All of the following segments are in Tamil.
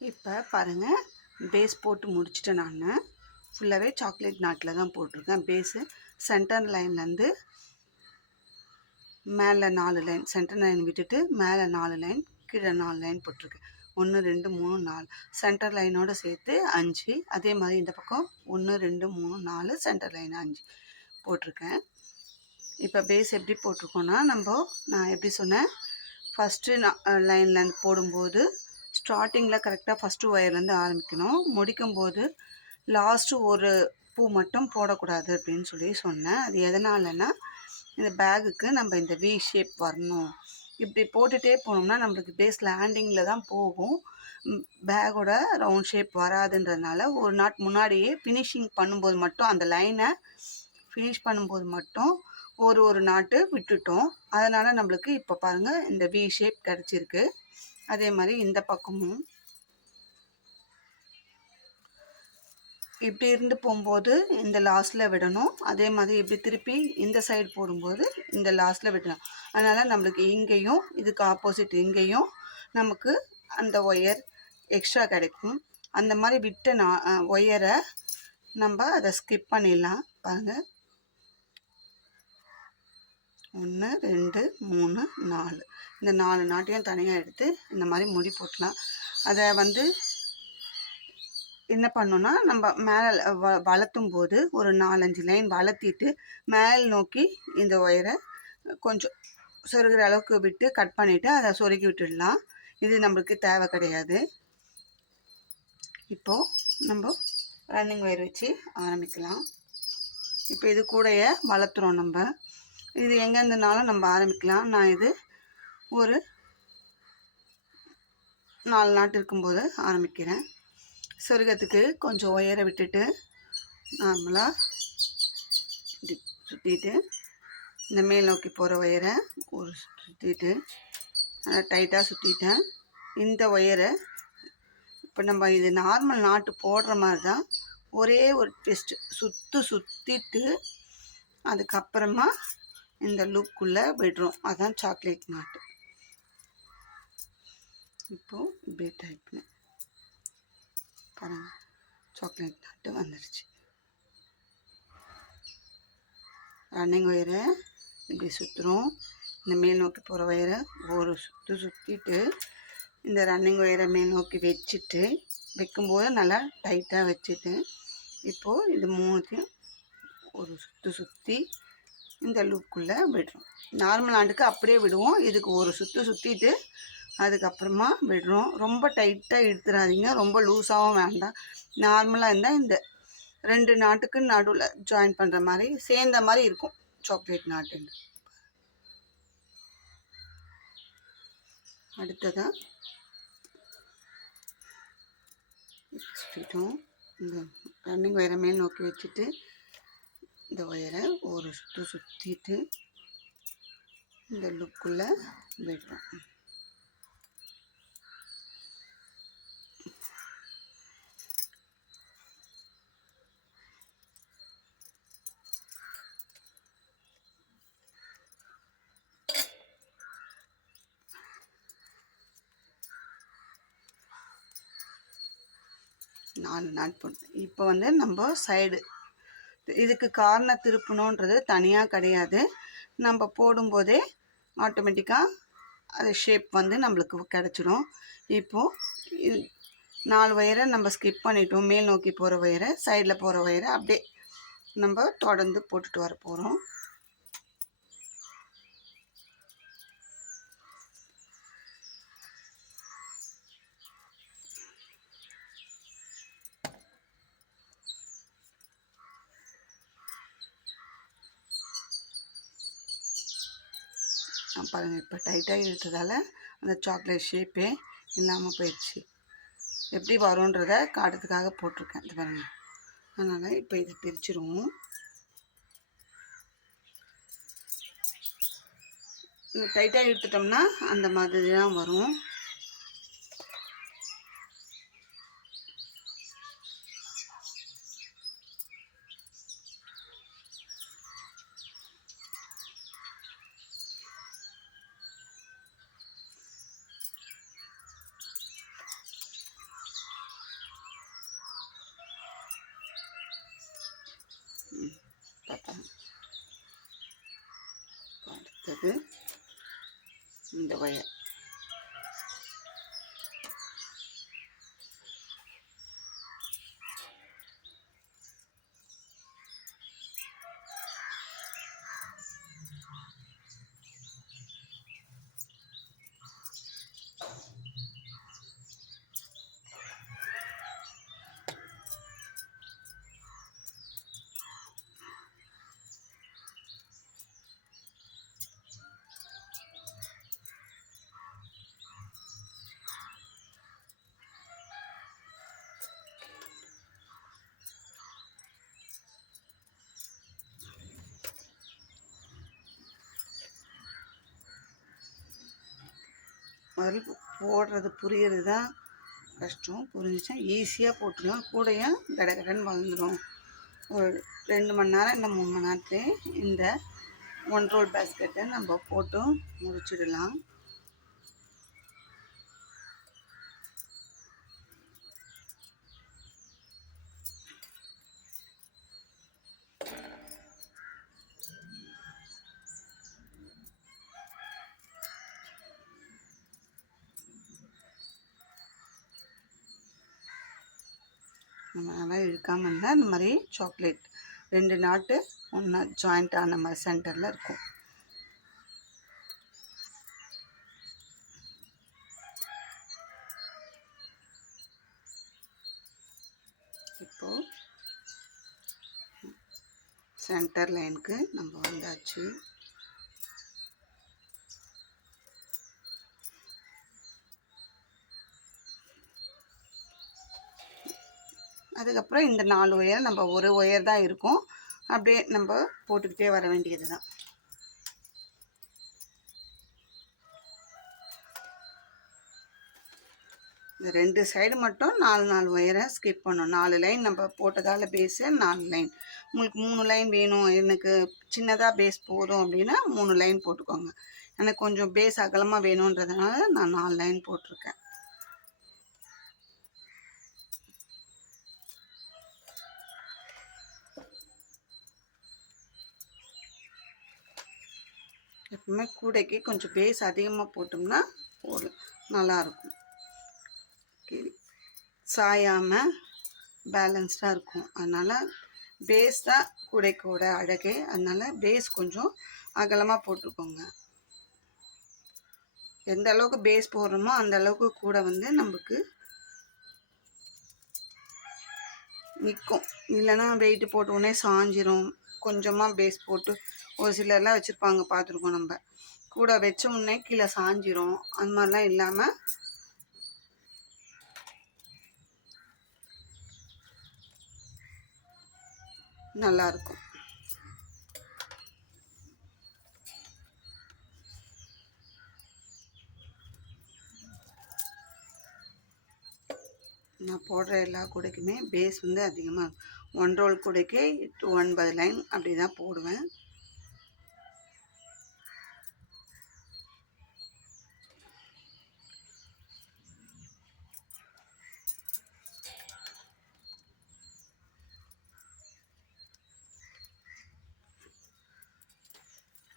இப்போ பாருங்கள், பேஸ் போட்டு முடிச்சுட்டேன். நான் ஃபுல்லாகவே சாக்லேட் நாட்டில் தான் போட்டிருக்கேன். பேஸு சென்டர் லைன்லேருந்து மேலே 4 லைன், சென்டர் லைன் விட்டுட்டு மேலே 4 லைன், கீழே 4 லைன் போட்டிருக்கேன். 1 2 3 4 சென்டர் லைனோடு சேர்த்து 5. அதே மாதிரி இந்த பக்கம் 1 2 3 4 சென்டர் லைன் 5 போட்டிருக்கேன். இப்போ பேஸ் எப்படி போட்டிருக்கோன்னா, நான் எப்படி சொன்னேன், ஃபஸ்ட்டு லைன்லேருந்து போடும்போது ஸ்டார்டிங்கில் கரெக்டாக ஃபஸ்ட்டு ஒயர்லேருந்து ஆரம்பிக்கணும். முடிக்கும்போது லாஸ்ட்டு ஒரு பூ மட்டும் போடக்கூடாது அப்படின்னு சொல்லி சொன்னேன். அது எதனாலன்னா, இந்த பேகுக்கு நம்ம இந்த வி ஷேப் வரணும். இப்படி போட்டுகிட்டே போனோம்னா நம்மளுக்கு பேஸ் லேண்டிங்கில் தான் போகும், பேக்கோட ரவுண்ட் ஷேப் வராதுன்றதுனால ஒரு நாட் முன்னாடியே ஃபினிஷிங் பண்ணும்போது மட்டும், அந்த லைனை ஃபினிஷ் பண்ணும்போது மட்டும் ஒரு நாட்டு விட்டுட்டோம். அதனால் நம்மளுக்கு இப்போ பாருங்கள் இந்த வி ஷேப் கிடச்சிருக்கு. அதே மாதிரி இந்த பக்கமும் இப்படி இருந்து போகும்போது இந்த லாஸ்ட்டில் விடணும். அதே மாதிரி இப்படி திருப்பி இந்த சைடு போடும்போது இந்த லாஸ்ட்டில் விடணும். அதனால் நம்மளுக்கு இங்கேயும் இதுக்கு ஆப்போசிட் இங்கேயும் நமக்கு அந்த ஒயர் எக்ஸ்ட்ரா கிடைக்கும். அந்த மாதிரி விட்ட ஒயரை நம்ம அதை ஸ்கிப் பண்ணிடலாம். பாருங்கள், 1 2 3 4 இந்த 4 நாட்டையும் தனியாக எடுத்து இந்த மாதிரி முடி போட்டலாம். அதை என்ன பண்ணோன்னா, நம்ம மேலே வளர்த்தும் போது ஒரு 4-5 லைன் வளர்த்திட்டு மேல் நோக்கி இந்த ஒயரை கொஞ்சம் சொருகிற அளவுக்கு விட்டு கட் பண்ணிவிட்டு அதை சொருகி விட்டுடலாம். இது நம்மளுக்கு தேவை கிடையாது. இப்போது நம்ம ரன்னிங் ஒயர் வச்சு ஆரம்பிக்கலாம். இப்போ இது கூடயே வளர்த்துறோம். நம்ம இது எங்கேருந்துனாலும் நம்ம ஆரம்பிக்கலாம். நான் இது ஒரு 4 நாட்டு இருக்கும்போது ஆரம்பிக்கிறேன். சொருகத்துக்கு கொஞ்சம் ஒயரை விட்டுட்டு நார்மலாக சுற்றிட்டு இந்த மேல் நோக்கி போகிற ஒயரை ஒரு சுற்றிட்டு நல்லா டைட்டாக சுற்றிட்டேன். இந்த ஒயரை இப்போ நம்ம இது நார்மல் நாட்டு போடுற மாதிரி தான், ஒரே ஒரு ட்விஸ்ட்டு சுற்றிட்டு அதுக்கப்புறமா இந்த லூப்புக்குள்ளே விடுறோம். அதுதான் சாக்லேட் நாட்டு. இப்போது இப்படி டைப்னு பாருங்கள், சாக்லேட் நாட்டு வந்துடுச்சு. ரன்னிங் ஒயரை இப்படி சுற்றுறோம். இந்த மேல் நோக்கி போகிற ஒயரை ஒரு சுற்றிட்டு இந்த ரன்னிங் ஒயரை மேல் நோக்கி வச்சுட்டு வைக்கும்போது நல்லா டைட்டாக வச்சுட்டு இப்போது இது 3த்தையும் ஒரு சுற்றி இந்த லூப்புக்குள்ளே விடுறோம். நார்மல் ஆண்டுக்கு அப்படியே விடுவோம். இதுக்கு ஒரு சுற்றிட்டு அதுக்கப்புறமா விடுறோம். ரொம்ப டைட்டாக இழுத்துறாதீங்க, ரொம்ப லூஸாகவும் வேண்டாம். நார்மலாக இருந்தால் இந்த 2 நாட்டுக்கு நடுவில் ஜாயின் பண்ணுற மாதிரி சேர்ந்த மாதிரி இருக்கும் சாக்லேட் நாட்டு. அடுத்ததாக சுற்றிட்டோம். இந்த ரன்னிங் ஒயரை மேல் நோக்கி வச்சுட்டு இந்த ஒயரை ஒரு சுற்றிட்டு இந்த லுக்குள்ளே விடுறோம். நாலு நாட் போட்டேன். இப்போ நம்ம சைடு இதுக்கு கார்னர் திருப்பணுன்றது தனியாக கிடையாது. நம்ம போடும்போதே ஆட்டோமேட்டிக்காக அது ஷேப் நம்மளுக்கு கிடச்சிடும். இப்போது 4 ஒயரை நம்ம ஸ்கிப் பண்ணிட்டோம். மேல் நோக்கி போகிற ஒயரை, சைடில் போகிற ஒயரை அப்படியே நம்ம தொடர்ந்து போட்டுட்டு வர போகிறோம். பாருங்கள், இப்போ டைட்டாக இழுத்ததால் அந்த சாக்லேட் ஷேப்பே இல்லாமல் போயிடுச்சு. எப்படி வரும்ன்றதை காட்டுறதுக்காக போட்டிருக்கேன். இது பாருங்கள். அதனால் இப்போ இதை பிரிச்சுருவோம். டைட்டாக இழுத்துட்டோம்னா அந்த மாதிரி தான் வரும். அடுத்தது இந்த ஒயர். முதல்ல போடுறது புரியுறது தான் கஷ்டம். புரிஞ்சிச்சா ஈஸியாக போட்டுருலாம். கூடையும் கடகடன்னு வளர்ந்துடும். ஒரு 2 மணி நேரம் இல்லை 3 மணி நேரத்துலேயே இந்த 1 ரோல் பேஸ்கெட்டை நம்ம போட்டு முடிச்சிடலாம். அதனால் இழுக்காமல் இருந்தால் இந்த மாதிரி சாக்லேட் 2 நாட்டு ஒன்றா ஜாயிண்ட் ஆன மாதிரி சென்டரில் இருக்கும். இப்போது சென்டர் லைனுக்கு நம்ம வந்தாச்சு. அதுக்கப்புறம் இந்த 4 ஒயர் நம்ம ஒரு ஒயர் தான் இருக்கும், அப்படியே நம்ம போட்டுக்கிட்டே வர வேண்டியது தான். இந்த 2 சைடு மட்டும் 4 ஒயரை ஸ்கிப் பண்ணணும். 4 லைன் நம்ம போட்டதால் பேஸு 4 லைன். உங்களுக்கு 3 லைன் வேணும், எனக்கு சின்னதாக பேஸ் போதும் அப்படின்னா 3 லைன் போட்டுக்கோங்க. எனக்கு கொஞ்சம் பேஸ் அகலமாக வேணுன்றதுனால நான் 4 லைன் போட்டிருக்கேன். எப்பவுமே கூடைக்கு கொஞ்சம் பேஸ் அதிகமாக போட்டோம்னா நல்லாயிருக்கும். சாயாமல் பேலன்ஸ்டாக இருக்கும். அதனால் பேஸ் தான் கூடைக்கூட அழகே. அதனால் பேஸ் கொஞ்சம் அகலமாக போட்டுக்கோங்க. எந்த அளவுக்கு பேஸ் போடுறோமோ அந்த அளவுக்கு கூட வந்து நமக்கு நிற்கும். இல்லைன்னா வெயிட்டு போட்ட உடனே சாஞ்சிரும். கொஞ்சமாக பேஸ் போட்டு ஒரு சிலர்லாம் வச்சுருப்பாங்க, பார்த்துருக்கோம் நம்ம. கூட வச்ச உடனே கீழே சாஞ்சிரும். அந்த மாதிரிலாம் இல்லாமல் நல்லாயிருக்கும். நான் போடுற எல்லா கூடைக்குமே பேஸ் வந்து அதிகமாக 1 ரோல் கூடைக்கு 9 லைன் அப்படி தான் போடுவேன்.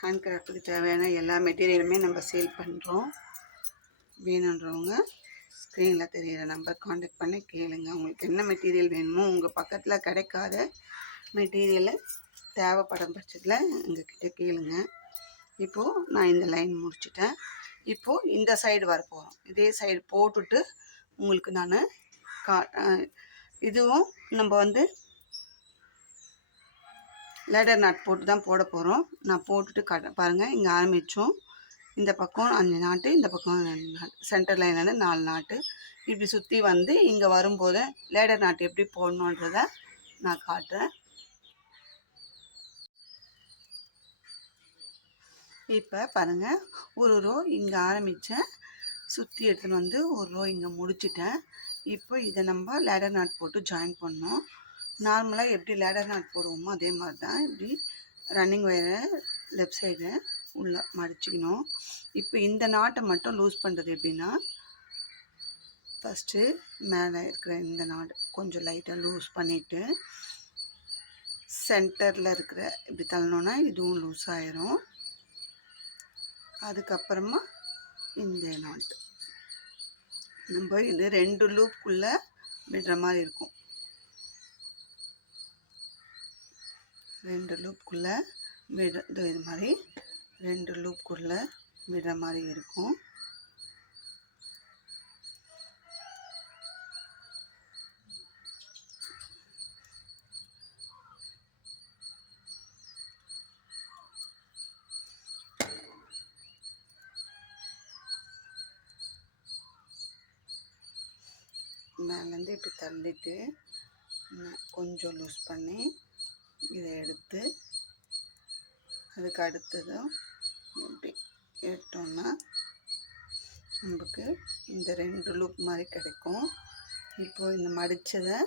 ஹேண்ட் கிராஃப்ட்டுக்கு தேவையான எல்லா மெட்டீரியலுமே நம்ம சேல் பண்ணுறோம். வேணுன்றவங்க ஸ்க்ரீனில் தெரிகிற நம்பர் காண்டாக்ட் பண்ணி கேளுங்க. உங்களுக்கு என்ன மெட்டீரியல் வேணுமோ, உங்கள் பக்கத்தில் கிடைக்காத மெட்டீரியலை தேவைப்படும் பட்சத்தில் எங்ககிட்ட கேளுங்க. இப்போது நான் இந்த லைன் முடிச்சிட்டேன். இப்போது இந்த சைடு வரப்போகிறோம். இதே சைடு போட்டுட்டு உங்களுக்கு நான் இதுவும் நம்ம வந்து லேடர் நாட் போட்டு தான் போட போகிறோம். நான் போட்டுட்டு பாருங்கள். இங்கே ஆரம்பித்தோம், இந்த பக்கம் 5 நாட்டு, இந்த பக்கம் 2 நாட்டு, சென்டர் லைனில் 4 நாட்டு. இப்படி சுற்றி வந்து இங்கே வரும்போது லேடர் நாட்டு எப்படி போடணுன்றதை நான் காட்டுறேன். இப்போ பாருங்கள், ஒரு ரோ இங்கே ஆரம்பித்தேன், சுற்றி எடுத்துன்னு வந்து ஒரு ரோ இங்கே முடிச்சிட்டேன். இப்போ இதை நம்ம லேடர் நாட் போட்டு ஜாயின் பண்ணோம். நார்மலாக எப்படி லேடர் நாட் போடுவோமோ அதே மாதிரி தான் இப்படி ரன்னிங் ஒயரை லெஃப்ட் சைடு உள்ளே மடிச்சிக்கணும். இப்போ இந்த நாட்டை மட்டும் லூஸ் பண்ணுறது எப்படின்னா, ஃபஸ்ட்டு மேலே இருக்கிற இந்த நாட் கொஞ்சம் லைட்டாக லூஸ் பண்ணிவிட்டு சென்டரில் இருக்கிற இப்படி தள்ளணுன்னா இதுவும் லூஸ் ஆயிரும். அதுக்கப்புறமா இந்த நாட் நம்ம இது 2 லூப்புக்குள்ளே விடுற மாதிரி இருக்கும். 2 லூப்புக்குள்ளே இது மாதிரி 2 லூப்புக்குள்ளே விடுற மாதிரி இருக்கும். மேலேருந்து இப்படி தள்ளிட்டு கொஞ்சம் லூஸ் பண்ணி இதை எடுத்து அதுக்கு அடுத்ததும் இப்படி எடுத்தோம்னா நமக்கு இந்த 2 லூப் மாதிரி கிடைக்கும். இப்போது இந்த மடித்ததை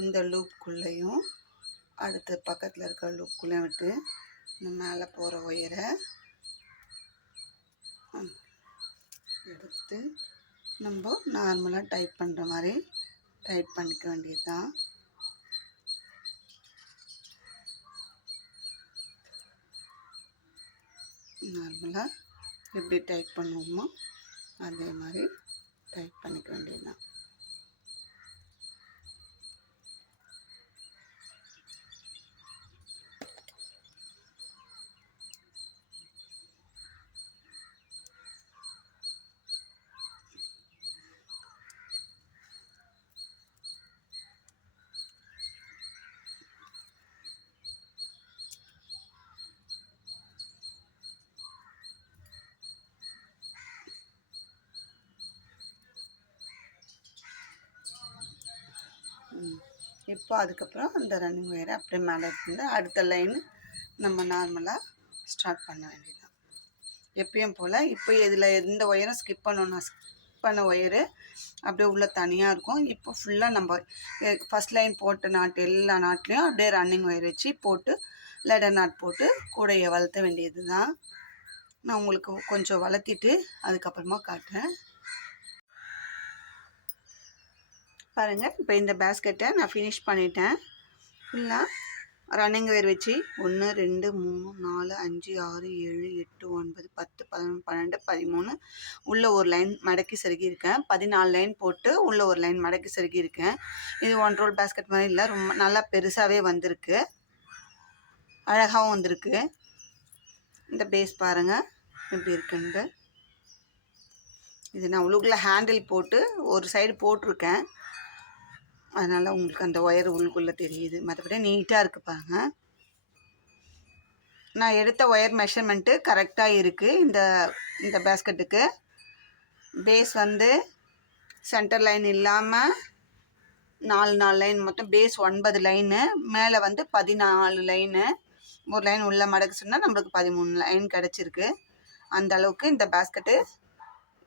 இந்த லூப்புக்குள்ளேயும் அடுத்த பக்கத்தில் இருக்கிற லூப்புக்குள்ளேயும் விட்டு இந்த மேலே போகிற ஒயரை எடுத்து நம்ம நார்மலாக டைப் பண்ணுற மாதிரி டைப் பண்ணிக்க வேண்டியது தான். நார்மலாக எப்படி டைப் பண்ணுவோமோ அதே மாதிரி டைப் பண்ணிக்க வேண்டியது தான். இப்போ அதுக்கப்புறம் அந்த ரன்னிங் ஒயரை அப்படியே மேலே இருந்து அடுத்த லைன் நம்ம நார்மலாக ஸ்டார்ட் பண்ண வேண்டியதுதான். எப்பயும் போல் இப்போ இதில் எந்த ஒயரும் ஸ்கிப் பண்ணோன்னா ஸ்கிப் பண்ண ஒயரு அப்படியே உள்ளே தனியாக இருக்கும். இப்போ ஃபுல்லாக நம்ம ஃபஸ்ட் லைன் போட்ட நாட்டு எல்லா நாட்லேயும் அப்படியே ரன்னிங் ஒயர் வச்சு போட்டு லெடர் நாட் போட்டு கூடையை வளர்த்த வேண்டியது தான். நான் உங்களுக்கு கொஞ்சம் வளர்த்திட்டு அதுக்கப்புறமா காட்டுறேன் பாருங்கள். இப்போ இந்த பேஸ்கெட்டை நான் ஃபினிஷ் பண்ணிட்டேன். ஃபுல்லாக ரன்னிங் ஒயர் வச்சு 1 2 3 4 5 6 7 8 9 10 11 12 13 உள்ள ஒரு லைன் மடக்கி செருகியிருக்கேன். 14 லைன் போட்டு உள்ள ஒரு லைன் மடக்கி செருகியிருக்கேன். இது 1 ரோல் பேஸ்கெட் மாதிரி இல்லை, ரொம்ப நல்லா பெருசாகவே வந்திருக்கு, அழகாகவும் வந்திருக்கு. இந்த பேஸ் பாருங்கள் எப்படி இருக்குன்ட்டு. இது நான் உள்ளுக்குள்ளே ஹேண்டில் போட்டு ஒரு சைடு போட்டிருக்கேன், அதனால் உங்களுக்கு அந்த ஒயர் உள்ளுக்குள்ளே தெரியுது. மற்றபடி நீட்டாக இருக்குது பாருங்கள். நான் எடுத்த ஒயர் மெஷர்மெண்ட்டு கரெக்டாக இருக்குது. இந்த பேஸ்கெட்டுக்கு பேஸ் வந்து சென்டர் லைன் இல்லாமல் 4 லைன், மொத்தம் பேஸ் 9 லைனு, மேலே வந்து 14 லைனு. ஒரு லைன் உள்ள மடக்கு சொன்னால் நம்மளுக்கு 13 லைன் கிடச்சிருக்கு. அந்த அளவுக்கு இந்த பேஸ்கெட்டு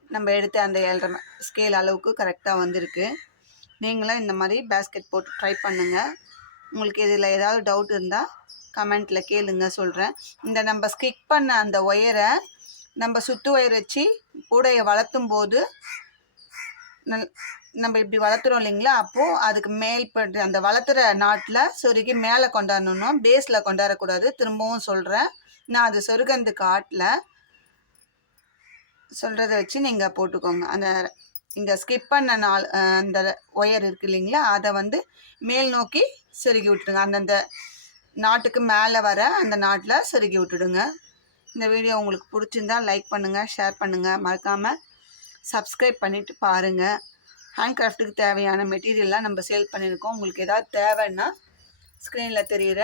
நம்ம எடுத்த அந்த 7.5 ஸ்கேல் அளவுக்கு கரெக்டாக வந்திருக்கு. நீங்களும் இந்த மாதிரி பேஸ்கெட் போட்டு ட்ரை பண்ணுங்கள். உங்களுக்கு இதில் ஏதாவது டவுட் இருந்தால் கமெண்ட்டில் கேளுங்க, சொல்கிறேன். இந்த நம்ம ஸ்கிக் பண்ண அந்த ஒயரை நம்ம சுற்று ஒயர் வச்சு கூடையை வளர்த்தும் போது நம்ம இப்படி வளர்த்துறோம் இல்லைங்களா, அப்போது அதுக்கு மேல்பட்டு அந்த வளர்த்துற நாட்டில் சொருகி மேலே கொண்டாடணும், பேஸில் கொண்டாடக்கூடாது. திரும்பவும் சொல்கிறேன், நான் அது சொருகந்து காட்டில் சொல்கிறத வச்சு நீங்கள் போட்டுக்கோங்க. அந்த இங்கே ஸ்கிப் பண்ண அந்த ஒயர் இருக்குது இல்லைங்களா, அதை வந்து மேல் நோக்கி செருகி விட்டுடுங்க. அந்தந்த நாட்டுக்கு மேலே வர அந்த நாட்டில் செருகி விட்டுடுங்க. இந்த வீடியோ உங்களுக்கு பிடிச்சிருந்தால் லைக் பண்ணுங்கள், ஷேர் பண்ணுங்கள், மறக்காமல் சப்ஸ்கிரைப் பண்ணிவிட்டு பாருங்கள். ஹேண்ட் கிராஃப்ட்டுக்கு தேவையான மெட்டீரியல்லாம் நம்ம சேல் பண்ணியிருக்கோம். உங்களுக்கு ஏதாவது தேவைன்னா ஸ்க்ரீனில் தெரிகிற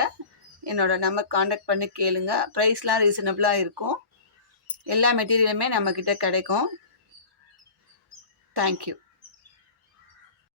என்னோடய நம்பர் காண்டாக்ட் பண்ணி கேளுங்க. ப்ரைஸ்லாம் ரீசனபிளாக இருக்கும். எல்லா மெட்டீரியலுமே நம்மக்கிட்ட கிடைக்கும். தேங்க்யூ.